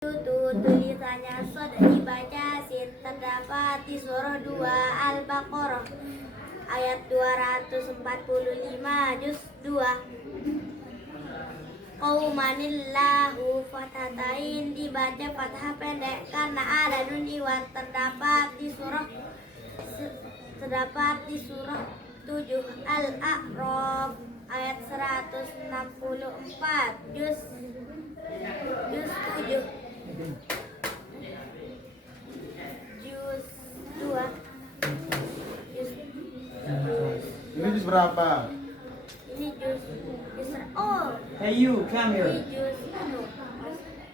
Tulisannya sod dibaca sin, terdapat di surah 2 Al-Baqarah ayat 245 juz 2. Qaumanillahu fathatain dibaca fathah pendek karena ada nun iwat, terdapat di surah 7 Al-A'raf ayat 164 juz 7 juz 2 juz Ini juz berapa? ini juz oh Hey you, come ini here. juz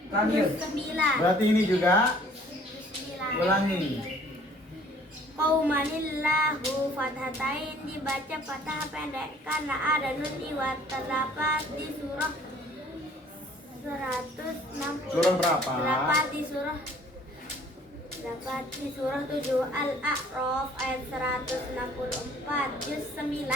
Come here. 9. Berarti ini juga Juz 9. ulangi. Qaumanillahu fathatain dibaca fathah pendek karena ada nun iwat, terdapat di surah 160. Surah berapa? Terdapat di surah 7 Al-A'raf ayat 164 juz 9.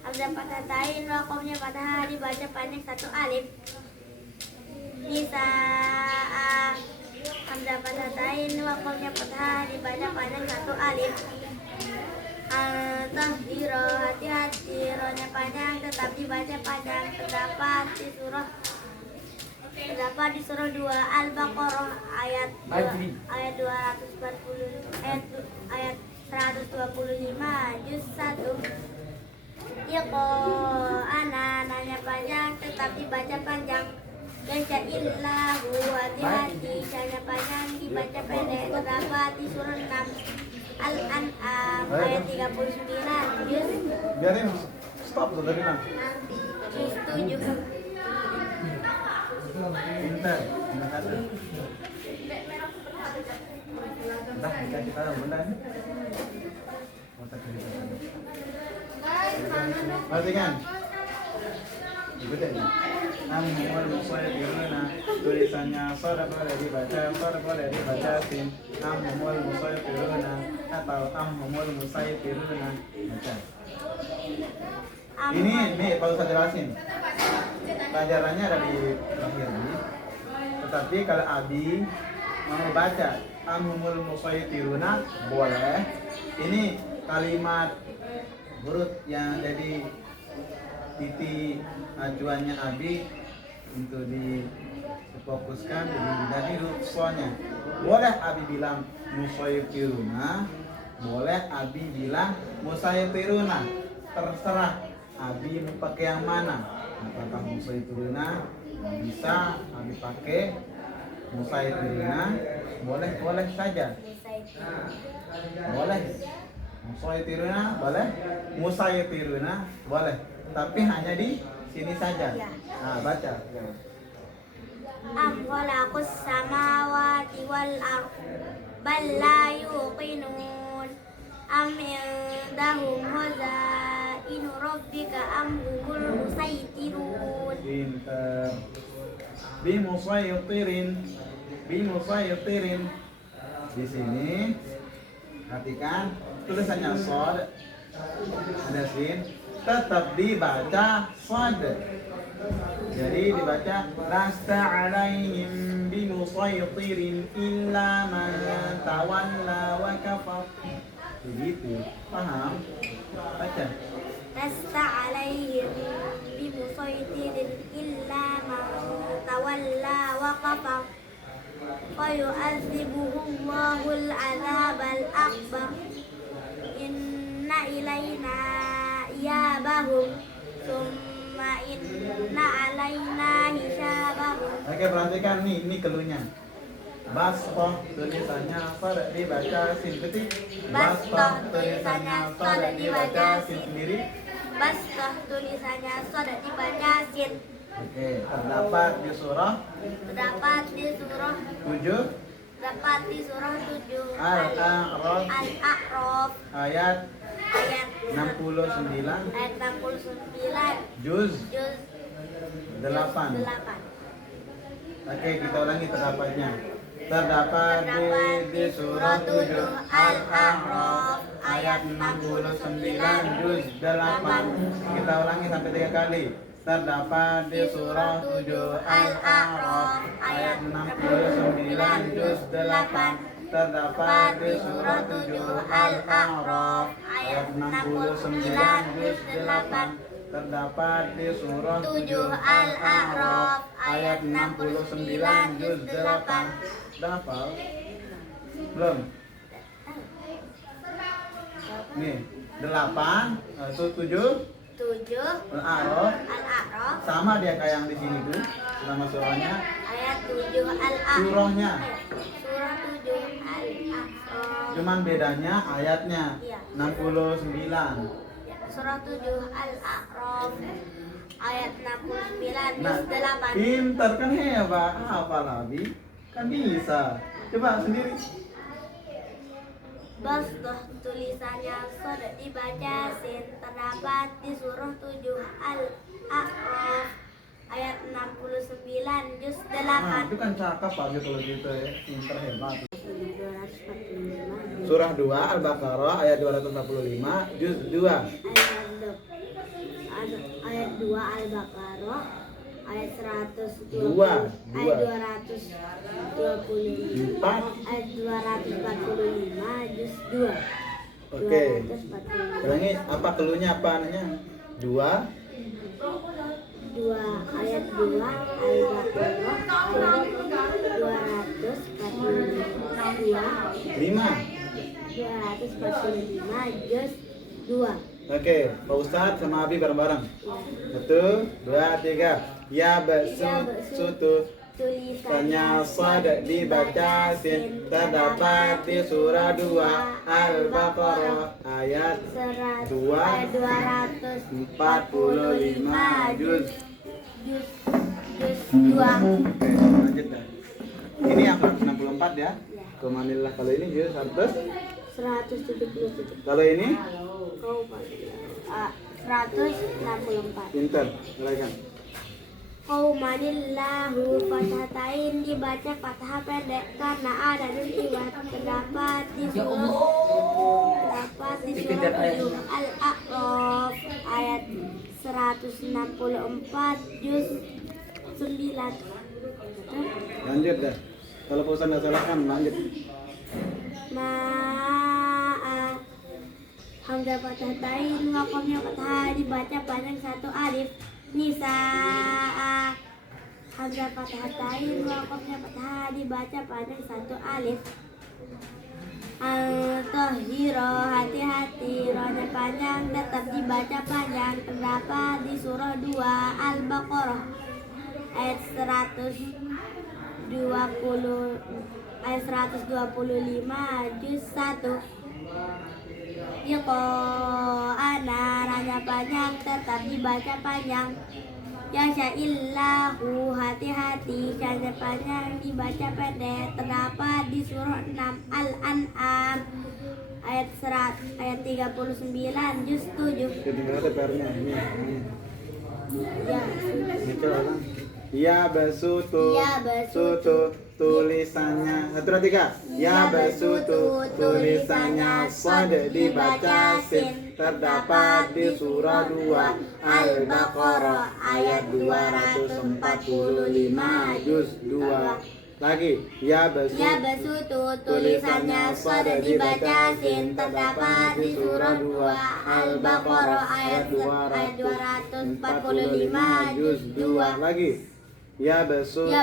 Hamzah fathatain waqafnya fathah dibaca panjang 1 alif. Nisa hamzah fathatain waqafnya fathah dibaca panjang 1 alif. Al-Tahdiro hati-hati, rohnya panjang tetap dibaca panjang, terdapat di surah 2 Al-Baqarah ayat 240 ayat 125 juz 1. Nanya panjang tetap dibaca panjang. Illahu hati-hati, nanya panjang dibaca pendek, terdapat di surah 6 Al-An'am ayat 39 juz Biarin stop tuh dari mana? juz 7. Pintar. Dah, kita tahu benda ni. Perhatikan. Ikutin. Namun musaytiruna, tulisannya sada boleh dibaca sin. Namun musaytiruna atau musaytiruna baca. Ini kalau saya jelasin. Pelajarannya ada di akhir ini. Tetapi kalau Abi mau baca amhumul musaytiruna boleh. Ini kalimat huruf yang jadi titik acuannya Abi untuk difokuskan jadi huruf soalnya. Boleh Abi bilang musaytiruna, boleh Abi bilang musaytiruna. Terserah Abi mau pakai yang mana. Apakah musaytiruna bisa Abi pakai musaytiruna, boleh saja. Boleh musaytiruna, musaytiruna boleh, tapi hanya di sini saja. Nah, baca. Am khalaqus samawati wal ardh bal la yuqinun am indahum khazainu rabbika am humul musaytirun. Pintar. Bimusaytirin. Di sini perhatikan tulisannya shad, ada sin, tetap dibaca shad. Jadi dibaca lasta alaihim bimusaytirin illa man tawalla wa kafar. Begitu. Paham? Baca. Lasta alaihim bimusaytirin illa man tawalla wa kafar fayu'adzibuhumul adzabal akbar inna ilaina iyabahum summa inna alaina hisabahum. Oke, perhatikan nih, ini keluhnya. Bastoh tulisannya sada dibaca sin ketik. Bastoh tulisannya sada dibaca sin sendiri. Bastoh tulisannya sada dibaca sin. Oke, terdapat di surah 7 Al-A'raf ayat ayat 69 juz 8. Oke, kita ulangi terdapatnya. Terdapat di surah 7 Al-A'raf ayat 69 juz 8. Kita ulangi sampai 3 kali. terdapat di surah 7 Al-A'raf ayat 69 juz 8. Terdapat di surah 7 Al-A'raf ayat 69 juz 8. Terdapat di surah 7 Al-A'raf ayat 69 juz 8. Udah hafal? Belum? Nih, 8 itu 7 Al-A'raf sama dia kayak yang di sini tuh nama surahnya ayat 7 Al-A'raf. surahnya Surah 7 Al-A'raf. cuman bedanya ayatnya Iya. 69. Surah 7 Al-A'raf ayat 69 Nah, juz 8. pintar kan hebat, hafal Abi kan bisa. Coba sendiri. Basdah tulisannya sudah dibaca sin terdapat di surah 7 Al-A'raf ayat 69 juz 8. Nah, itu kan cakep Abi kalau gitu ya, pintar hebat. 245 Surah 2 Al-Baqarah ayat 245 juz 2. ayat 2 Al-Baqarah ayat 120 Dua. ayat 225 ayat 245 juz 2. Oke. 245. Ulangi apa keluhnya apa namanya? 2 ayat 2 Al-Baqarah ayat 245 juz 2. Oke, Pak Ustadz sama Abi bareng-bareng. Ya. 1, 2, 3. Ya besutu tulisannya sad dibaca sin terdapat di surah 2 Al-Baqarah ayat 245 juz. 2. Oke, lanjut dah. Ini yang 164 ya. Kemanilah kalau ini juz 177. Kalau ini 164. pinter, silakan. Qaumanillahu fathatain dibaca fathah pendek karena ada nun iwat terdapat di surah 7 Al-A'raf ayat 164 juz 9. Lanjut dah. Kalau Pak Ustadz nggak salah kan lanjut. Hamzah fathah tain wakomnya fathah dibaca panjang 1 alif. Nisa Hamzah fathah tain wakomnya fathah dibaca panjang 1 alif. Al-Tahhiro hati-hati rohnya panjang tetap dibaca panjang terdapat di surah 2 Al-Baqarah ayat 125 juz 1. Ana ranya panjang tetap dibaca panjang. Yasha'illahu hati-hati ranya panjang dibaca pendek terdapat di surah 6 Al-An'am ayat 39 juz 7. Ketinggalan ada PR-nya ini. Ya. Baca ulang. Ya besutu, Ya besutu. tulisannya 1, 2, 3. Ya besutu tulisannya sad dibaca sin terdapat di surah 2 Al-Baqarah ayat 245 juz 2. Lagi ya besutu tulisannya sad dibaca sin terdapat di surah 2 Al-Baqarah ayat 245 juz 2. Lagi ya besutu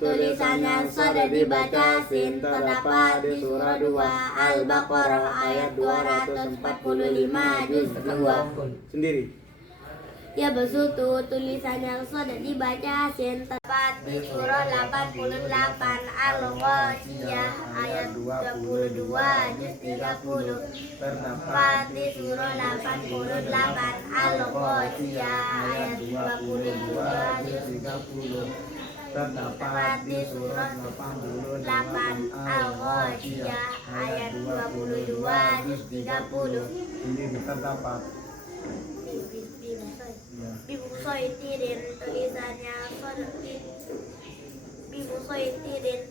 tulisannya sad dibaca sin terdapat di surah 2 Al-Baqarah ayat 245 juz 2. Sendiri. Ya besutu tulisannya sad dibaca sin terdapat di surah 88 Al-Ghasyiyah ayat 22 juz 30. Terdapat di surah 88 Al-Ghasyiyah ayat 22 juz 30. Terdapat di surah 88 Al-Ghasyiyah ayat 22 juz 30. Sendiri terdapat.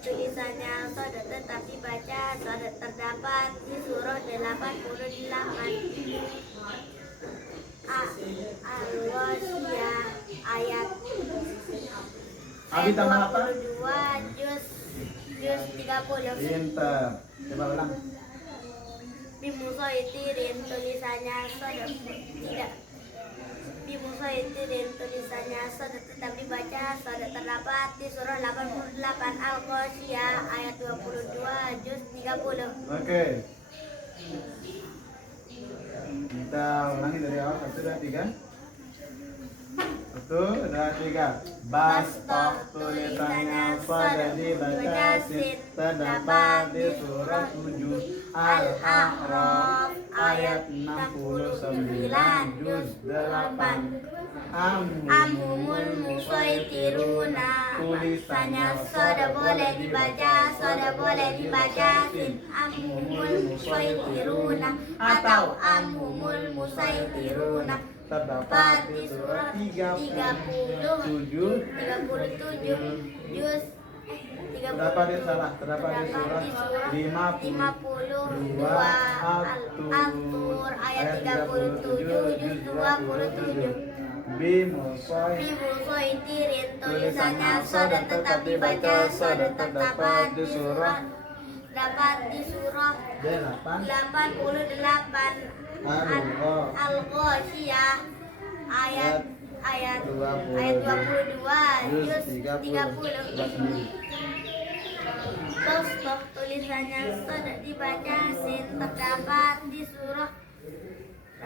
Tulisannya sodat tetap dibaca sodat terdapat di surah 88 Al-Ghasyiyah ayat Abi tambah apa? 22 juz 30. Pinter. Coba ulang. Bimusoitirin tulisannya sudah tidak. Bimusoitirin tulisannya sudah tetap dibaca, sudah terdapat di surah 88 Al-Ghasyiyah ayat 22 juz 30. Oke. Kita ulangi dari awal 1, 2, 3. 1, 2, 3. Bastoh tulisannya sudah dibaca, terdapat di surah 7 Al-A'raf ayat 69 juz 8. Amumul musaitiruna tulisannya sudah boleh dibaca, sudah boleh dibaca sin amumul musaitiruna atau amumul musaitiruna terdapat di surah 37 juz Terdapat di salah, terdapat di surah 52 Al-Tur ayat 37 juz 27. Bimusoitirin tulisannya sudah tetap dibaca, sudah terdapat di surah 88 Al-Ghasyiyah ayat 22 juz 30. Bastoh tulisannya sudah dibaca sin terdapat di surah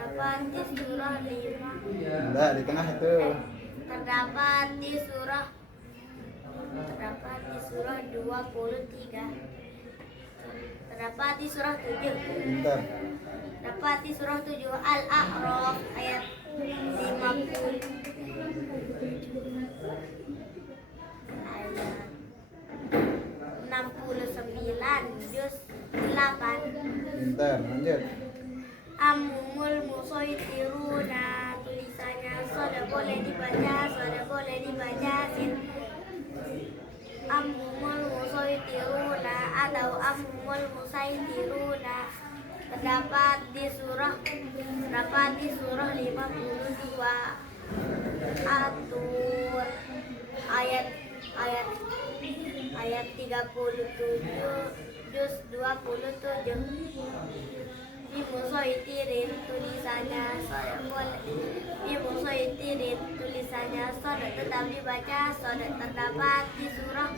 5. Enggak, di tengah itu. Terdapat di surah 23. Terdapat di surah 7. Pinter. Terdapat di surah 7 Al-A'raf ayat 50. Ayat 69 juz 8. Pinter, lanjut. Amumul musaitiruna tulisannya sudah boleh dibaca, sudah boleh dibaca sin amumul musaitiruna atau amumul musaitiruna terdapat di surah 52 At-Tur ayat 37 juz 27. Bimusoitirin tulisannya sudah tetap dibaca, sudah terdapat di surah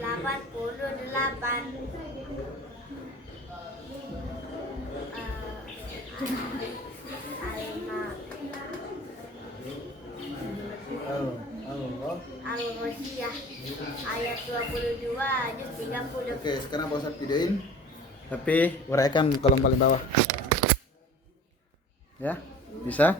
88. Al-Ghasyiyah ayat 22 juz 30. Oke, sekarang Pak Ustadz videoin. Tapi uraikan kolom paling bawah. Ya, bisa?